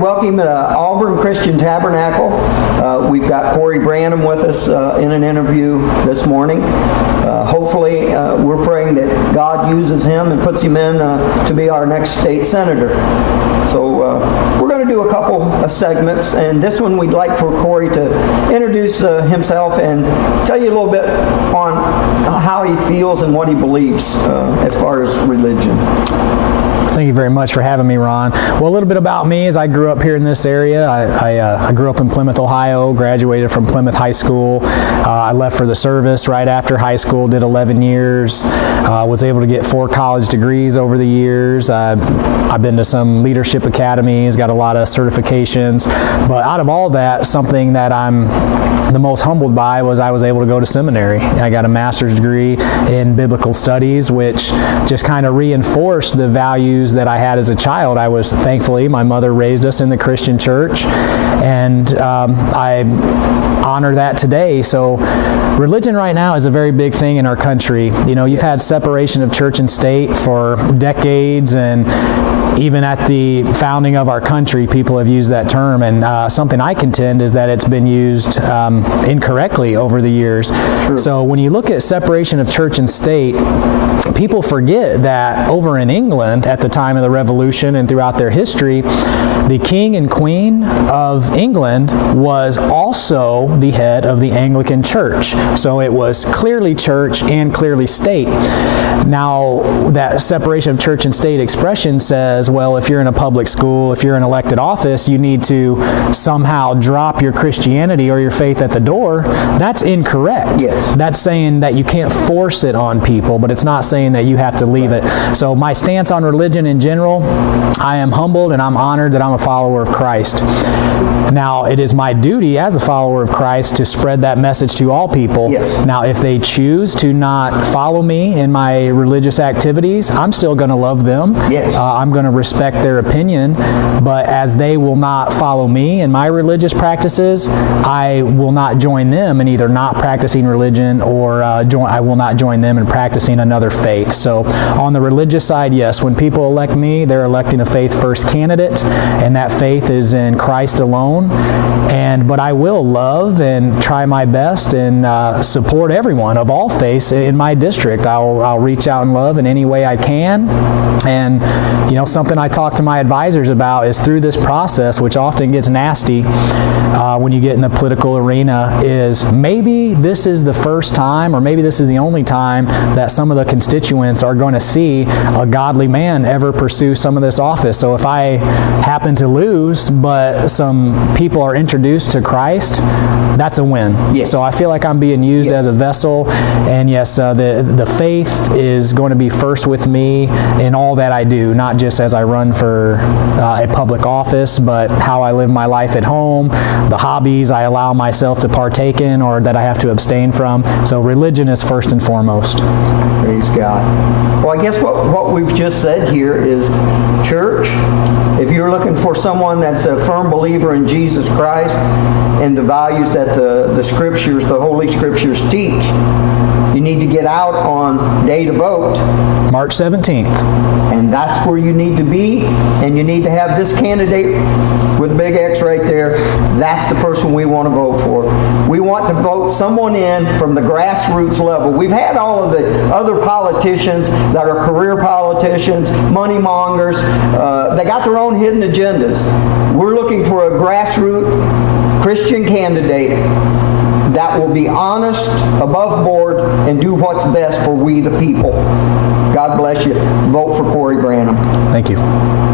welcome Auburn Christian Tabernacle. We've got Cory Branham with us in an interview this morning. Hopefully, we're praying that God uses him and puts him in to be our next state senator. So we're going to do a couple of segments, and this one we'd like for Cory to introduce himself and tell you a little bit on how he feels and what he believes as far as religion. Thank you very much for having me, Ron. Well, a little bit about me is I grew up here in this area. I grew up in Plymouth, Ohio, graduated from Plymouth High School. I left for the service right after high school, did 11 years, was able to get 4 college degrees over the years. I've been to some leadership academies, got a lot of certifications, but out of all that, something that I'm the most humbled by was I was able to go to seminary. I got a master's degree in biblical studies, which just kind of reinforced the values that I had as a child. Thankfully, my mother raised us in the Christian church, and I honor that today. So religion right now is a very big thing in our country. You know, you've had separation of church and state for decades, and even at the founding of our country, people have used that term, and something I contend is that it's been used incorrectly over the years. True. So when you look at separation of church and state, people forget that over in England at the time of the Revolution and throughout their history, the king and queen of England was also the head of the Anglican Church. So it was clearly church and clearly state. Now, that separation of church and state expression says, well, if you're in a public school, if you're in elected office, you need to somehow drop your Christianity or your faith at the door. That's incorrect. Yes. That's saying that you can't force it on people, but it's not saying that you have to leave it. So my stance on religion in general, I am humbled and I'm honored that I'm a follower of Christ. Now, it is my duty as a follower of Christ to spread that message to all people. Yes. Now, if they choose to not follow me in my religious activities, I'm still going to love them. Yes. I'm going to respect their opinion, but as they will not follow me in my religious practices, I will not join them in either not practicing religion or I will not join them in practicing another faith. So on the religious side, yes, when people elect me, they're electing a faith-first candidate, and that faith is in Christ alone. But I will love and try my best and support everyone of all faiths in my district. I'll reach out and love in any way I can. And you know, something I talk to my advisors about is through this process, which often gets nasty when you get in the political arena, is maybe this is the first time, or maybe this is the only time that some of the constituents are going to see a godly man ever pursue some of this office. So if I happen to lose, but some people are introduced to Christ, that's a win. Yes. So I feel like I'm being used as a vessel, and yes, the faith is going to be first with me in all that I do, not just as I run for a public office, but how I live my life at home, the hobbies I allow myself to partake in or that I have to abstain from. So religion is first and foremost. Praise God. Well, I guess what we've just said here is church. If you're looking for someone that's a firm believer in Jesus Christ and the values that the Scriptures, the Holy Scriptures teach, you need to get out on day to vote. March 17th. And that's where you need to be, and you need to have this candidate with a big X right there. That's the person we want to vote for. We want to vote someone in from the grassroots level. We've had all of the other politicians that are career politicians, money mongers. They got their own hidden agendas. We're looking for a grassroots Christian candidate that will be honest, above board, and do what's best for we the people. God bless you. Vote for Cory Branham. Thank you.